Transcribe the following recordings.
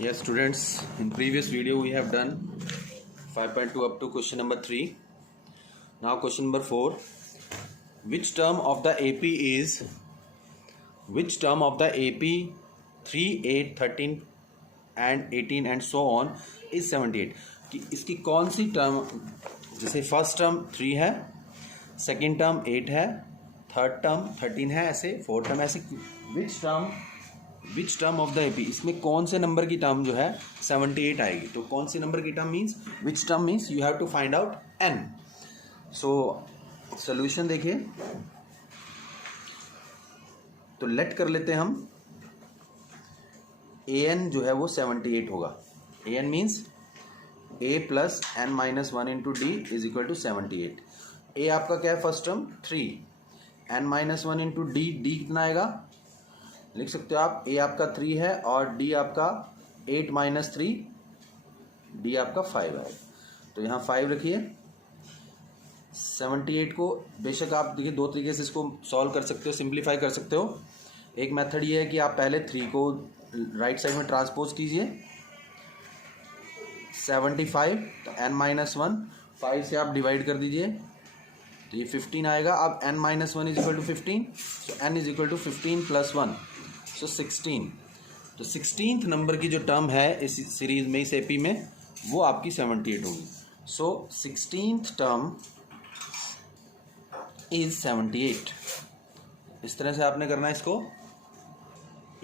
Yes, students, in previous video we have done 5.2 up to question number 3. Now question number 4. Which term of the AP 3, 8, 13 and 18 and so on is 78? कि इसकी कौन सी term, जैसे first term 3 है, second term 8 है, third term 13 है, ऐसे fourth term ऐसे, विच term of the AP, इसमें कौन से नंबर की टर्म जो है 78 आएगी? तो कौन सी नंबर की term means which term means you have to find out n. So solution देखिए, तो लेट कर लेते हैं हम ए एन जो है वो 78 होगा. A N means A plus N minus 1 into D is equal to 78. A आपका क्या है first term 3, N minus 1 into D, D कितना आएगा लिख सकते हो आप, ए आपका 3 है और डी आपका 8 माइनस 3, डी आपका 5 है. तो यहाँ 5 रखिए. 78 को बेशक आप देखिए दो तरीके से इसको सॉल्व कर सकते हो, सिंप्लीफाई कर सकते हो. एक मेथड ये है कि आप पहले 3 को राइट साइड में ट्रांसपोज कीजिए. 75 तो n माइनस 1, 5 से आप डिवाइड कर दीजिए तो ये 15 आएगा. अब n minus 1 is equal to 15, so n is equal to 15 plus 1, so 16. तो 16th नंबर की जो टर्म है इस सीरीज में, इस एपी में, वो आपकी 78 होगी. सो 16th टर्म इज 78. इस तरह से आपने करना है इसको.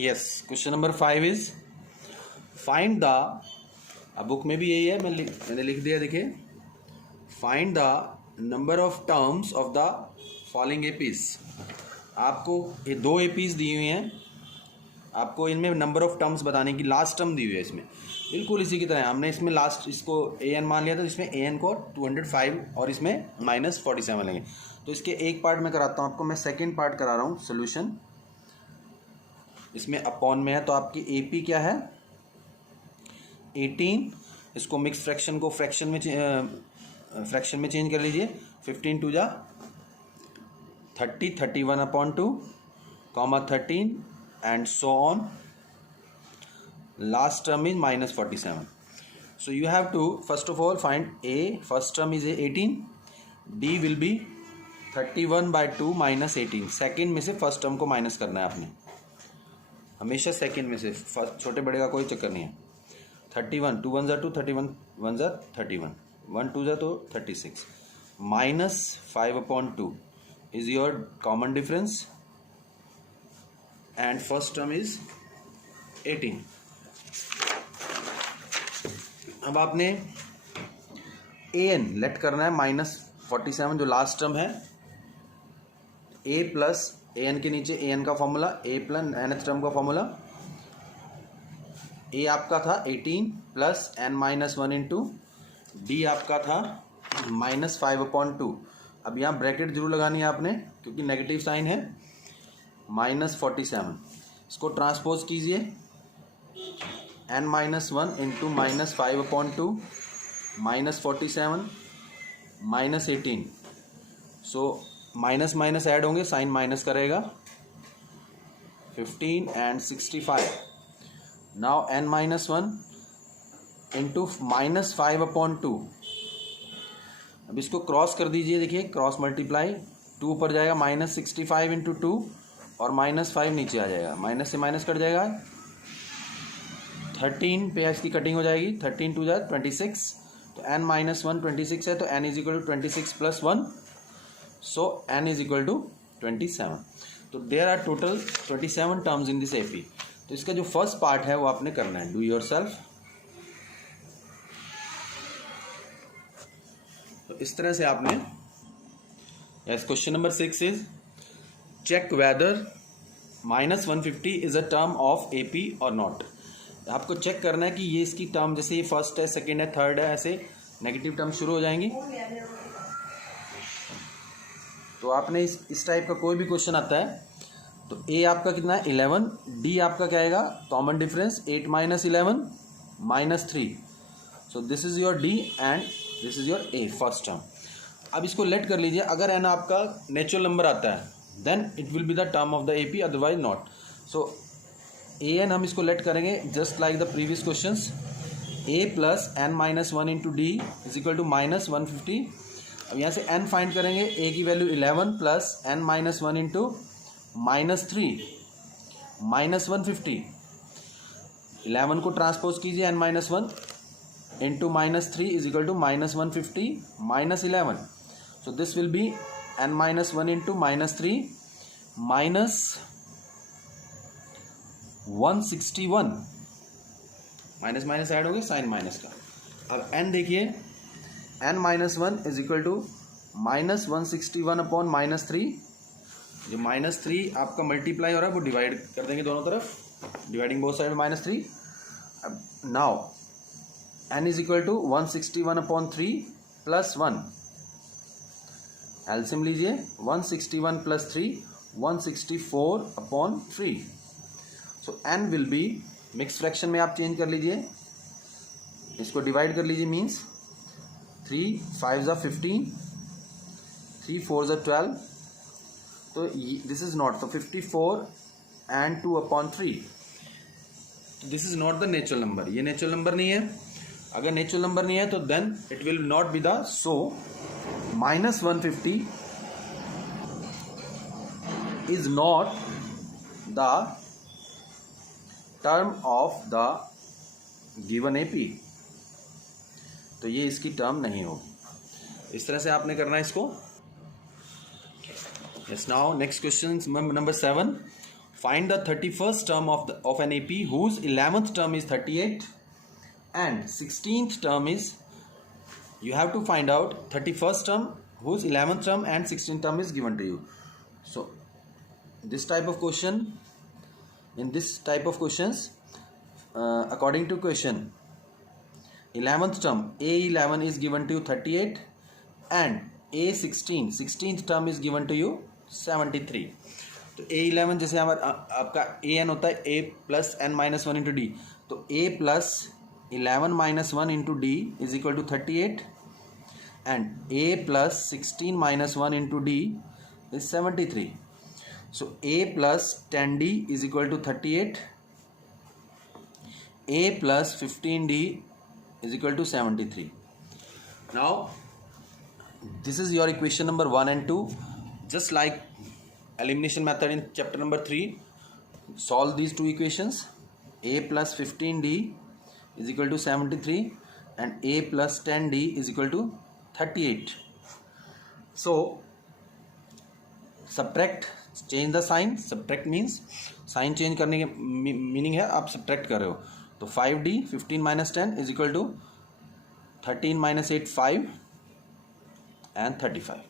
Yes, question number 5 is find the, अब बुक में भी यही है, मैंने लिख दिया, देखिए, find the number of terms of the following APs. आपको ये दो एपीज दी हुई हैं, आपको इनमें नंबर ऑफ टर्म्स बताने की लास्ट टर्म दी हुई है. इसमें बिल्कुल इसी की तरह हमने इसमें लास्ट इसको ए एन मान लिया, तो इसमें ए एन को 205 और इसमें माइनस 47 लेंगे. तो इसके एक पार्ट में कराता हूँ आपको, मैं सेकेंड पार्ट करा रहा हूँ सोल्यूशन. इसमें अपॉन में है, तो आपकी ए पी क्या है 18. इसको मिक्स फ्रैक्शन को फ्रैक्शन में चेंज कर लीजिए. 15 टू जा 30, 31 upon 2 comma 13 and so on. Last term is minus 47. So you have to first of all find A. First term is 18. D will be 31 by 2 minus 18. Second में से first term को minus करना है आपने, हमेशा second में से. First छोटे बड़े का कोई चक्कर नहीं है. 31, 2 1 2, 31 1 31, 1 2 तो 36, minus 5 upon 2 is your common difference and first term is 18. अब आपने ए एन लेट करना है माइनस 47 जो लास्ट टर्म है. ए प्लस ए एन के नीचे ए एन का formula, a plus nth term का फॉर्मूला. ए आपका था 18 plus N minus 1 into d आपका था माइनस 5 अपॉन 2. अब यहाँ ब्रैकेट जरूर लगानी है आपने क्योंकि नेगेटिव साइन है. माइनस 47, इसको ट्रांसपोज कीजिए. n minus 1 into minus 5 upon 2 minus 47 minus 18. So minus minus add होंगे, साइन माइनस करेगा. 15 and 65. Now n minus 1 into minus 5 upon 2. अब इसको क्रॉस कर दीजिए, देखिए क्रॉस मल्टीप्लाई, 2 ऊपर जाएगा, माइनस 65 इंटू 2 और माइनस 5 नीचे आ जाएगा, माइनस से माइनस कट जाएगा. 13 पे इसकी कटिंग हो जाएगी, 13 टू जा 26, तो n माइनस 1 26 है, तो n is equal to 26 plus 1, so n is equal to 27. तो there are total 27 terms in this AP. तो इसका जो फर्स्ट पार्ट है वो आपने करना है, डू योर सेल्फ. तो इस तरह से आपने. Yes, question number 6 is check whether minus 150 is a term of AP और नॉट. आपको चेक करना है कि ये इसकी टर्म, जैसे ये फर्स्ट है, सेकंड है, थर्ड है, ऐसे नेगेटिव टर्म शुरू हो जाएंगी. तो आपने इस टाइप का कोई भी क्वेश्चन आता है तो ए आपका कितना है 11, डी आपका क्या आएगा common difference 8 minus 11 minus 3. So this is your D and this is your A first term. अब इसको लेट कर लीजिए. अगर एन आपका नेचुरल नंबर आता है then it will be the term of the AP, otherwise not. So a n हम इसको लेट करेंगे just like the previous questions, a plus N minus one into D is equal to minus 150। अब यहाँ से n find करेंगे, a की value 11 plus N minus one into minus 3 minus 150। 11 को transpose कीजिए n minus one into minus 3 is equal to minus 150 minus 11। So this will be n minus one into minus 3 minus 161, minus minus add हो गया sign minus का। अब n देखिए, n minus one is equal to minus 161 upon minus 3। जो minus 3 आपका multiply हो रहा है वो डिवाइड कर देंगे दोनों तरफ, डिवाइडिंग बोथ साइड माइनस 3। अब now n is equal to 161 upon 3 plus 1, एल्सियम लीजिए, 161 plus 3 164 upon 3। So n will be, mix fraction में आप चेंज कर लीजिए, इसको डिवाइड कर लीजिए, मीन्स 3 5 ज़ा 15, 3 4 ज़ा 12, तो दिस इज नॉट, तो 54 and 2 upon 3, this is not the natural number, ये नेचुरल नंबर नहीं है। अगर नेचुरल नंबर नहीं है तो then it will not be the, so minus 150 is not the term of the given AP, तो ये इसकी टर्म नहीं होगी। इस तरह से आपने करना है इसको। Yes, now next question number 7, find the 31st term of an AP whose 11th term is 38 and 16th term is, you have to find out 31st term whose 11th term and 16th term is given to you. So this type of question, in this type of questions, according to question, 11th term A11 is given to you 38 and A16, 16th term is given to you 73. तो A11 जैसे हमारा आपका AN होता है A plus N minus one into d, तो A plus 11 minus one into D is equal to 38 and A plus 16 minus 1 into D is 73. So A plus 10D is equal to 38. A plus 15D is equal to 73. Now this is your equation number 1 and 2. Just like elimination method in chapter number 3, solve these two equations. A plus 15D is equal to 73 and A plus 10D is equal to 38. So subtract, change the sign. Subtract means sign change करने के meaning है आप subtract कर रहे हो, तो 5D 15 minus 10 is equal to 13 minus 8 5 and 35.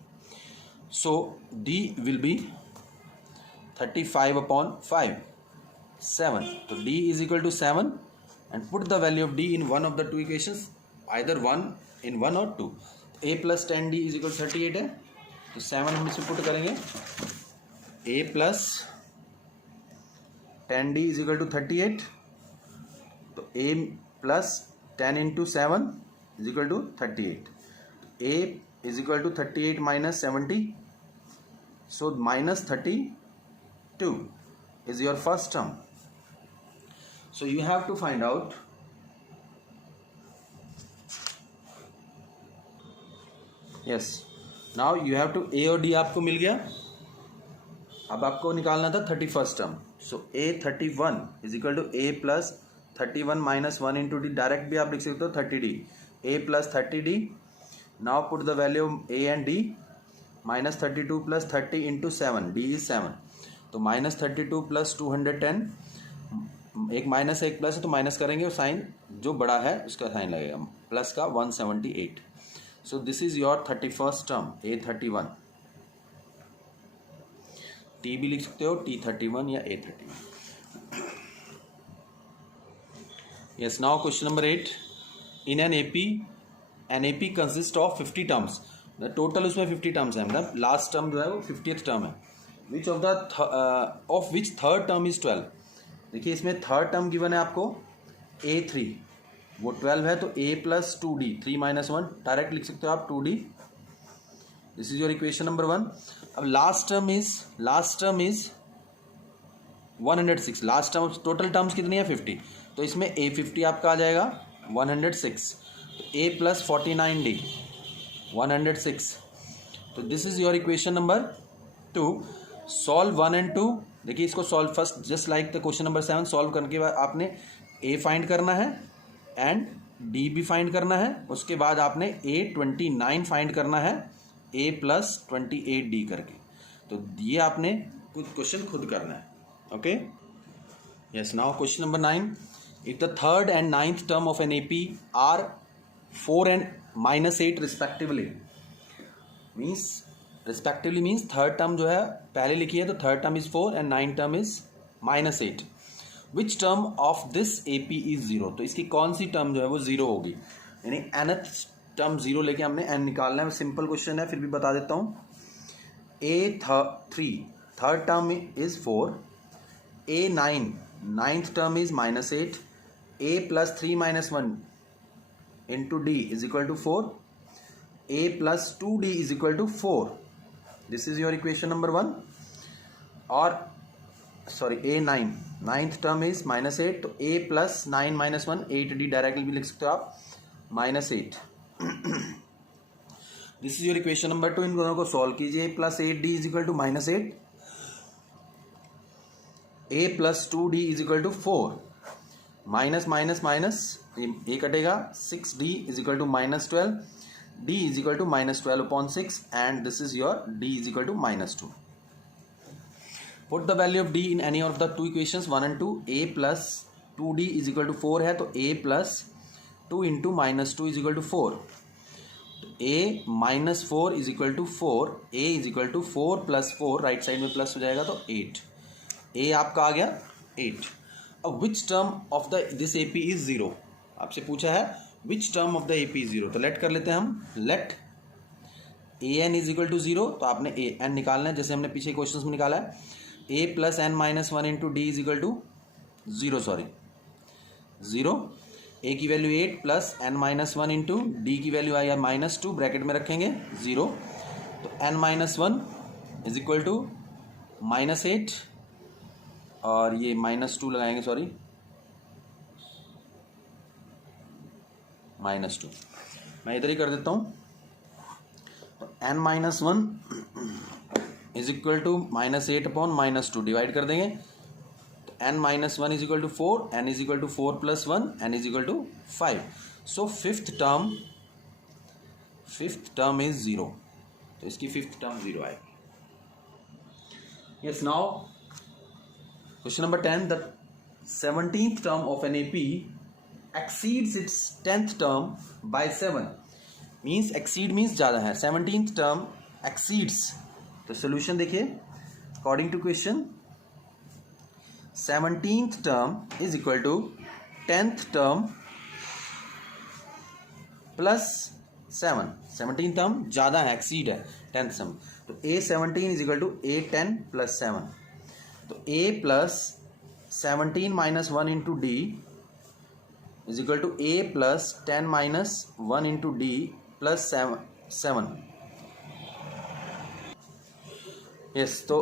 So D will be 35 upon 5 7. So D is equal to 7 and put the value of D in one of the two equations, either one in 1 or 2. A plus 10D is equal to 38 है, तो 7 हम इसमें put करेंगे। A plus 10D is equal to 38, तो A plus 10 into 7 is equal to 38. A is equal to 38 minus 70, so minus 32 is your first term. So you have to find out yes, now you have to, A और D आपको मिल गया, अब आपको निकालना था 31st term. So A31 is equal to A plus 31 minus 1 into D, direct भी आप लिख सकते हो 30D, A plus 30D। Now put the value A and D, minus 32 plus 30 into 7, D is 7, तो माइनस 32 प्लस 210, एक minus एक plus है तो माइनस करेंगे और साइन जो बड़ा है उसका साइन लगेगा, प्लस का 178। So this is your 31st term A31, T भी लिख सकते हो T31 या A31। Yes, now question number 8, in an AP consists of 50 terms, the total उसमें 50 terms है, मतलब लास्ट टर्म जो है वो 50th टर्म है, which of which third term is 12। देखिए इसमें थर्ड टर्म गिवन है आपको A3, वो 12 है, तो A plus 2D 3 minus 1 direct लिख सकते हो आप 2D। This is your equation number 1। अब last term is 106, last term total terms कितनी है 50, तो इसमें a 50 आपका आ जाएगा 106, तो a प्लस 49d 106, तो this is your equation number 2. Solve 1 and 2. देखिए इसको solve first just like the question number 7 solve करने के बाद आपने a फाइंड करना है एंड d भी फाइंड करना है, उसके बाद आपने a 29 फाइंड करना है a प्लस 28d करके, तो ये आपने कुछ क्वेश्चन खुद करना है. Okay yes. Now question number 9. If the third and ninth term of an AP are 4 and -8 respectively, means respectively means third term जो है पहले लिखी है तो third term is 4 and ninth term is -8. Which term of this AP is 0, तो इसकी कौन सी term जो है वो 0 होगी, यानी nth टर्म 0 लेके हमने n निकालना है. सिंपल क्वेश्चन है फिर भी बता देता हूँ. A3 third term is 4, A9 ninth term is -8, A plus 3 - 1 into D is equal to 4, A plus 2D is equal to 4. This is your equation number 1. और sorry A9 ninth term is -8, तो A plus 9 - 1 8D directly भी लिख सकते हो आप -8. This is your equation number 2. इन दोनों को सॉल्व कीजिए. A plus 8D is equal to -8, A plus 2D is equal to 4, minus minus minus A कटेगा, 6D is equal to -12, D is equal to -12/6 and this is your D is equal to -2. Put the value of D in any of the two equations 1 and 2. A plus 2D is equal to 4 है तो A plus 2 into -2 is equal to 4. A -4 is equal to 4, A is equal to 4 plus 4, right side में plus हो जाएगा तो 8. A आपका आ गया 8. अब which term of the this AP is 0, आपसे पूछा है which term of the AP is 0, तो लेट कर लेते हैं हम. Let AN is equal to 0, तो आपने AN निकालना है जैसे हमने पीछे क्वेश्चन में निकाला है. A plus n - 1 into D is equal to 0, sorry 0. A की value 8 plus n - 1 into D की वैल्यू आई -2, ब्रैकेट में रखेंगे 0, तो n - 1 इज इक्वल टू -8 और ये -2 लगाएंगे, सॉरी -2, मैं इधर ही कर देता हूँ. तो n - 1 is equal to -8/-2 divide कर देंगे, तो n - 1 is equal to 4, n is equal to 4 + 1, n is equal to 5. So fifth term is 0, तो इसकी फिफ्थ टर्म 0 आएगी. Yes. Now question number 10. The 17th term of an AP exceeds its 10th term by 7. Means exceed means ज़्यादा है. 17th term exceeds, तो solution देखिए according to question. 17th term is equal to 10th term plus 7. 17th term ज़्यादा है, exceed है 10th term, तो A17 is equal to A10 plus 7. तो A plus 17 - 1 into D is equal to A plus 10 - 1 into D plus 7. Yes. तो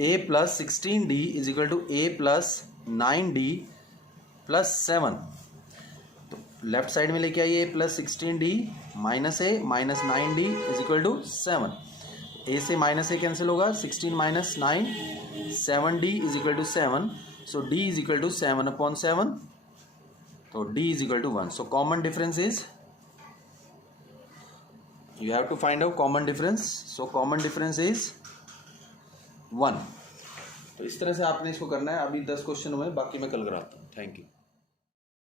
A plus 16D is equal to A plus 9D plus 7. तो left side में लेके आइए. A plus 16D minus A minus 9D is equal to 7. A से -A cancel होगा, 16 - 9 7D is equal to 7. So D is equal to 7/7, तो D is equal to 1. So common difference is, you have to find out common difference. So common difference is 1. तो इस तरह से आपने इसको करना है. अभी 10 क्वेश्चन हुए, बाकी मैं कल कराता हूँ. Thank you.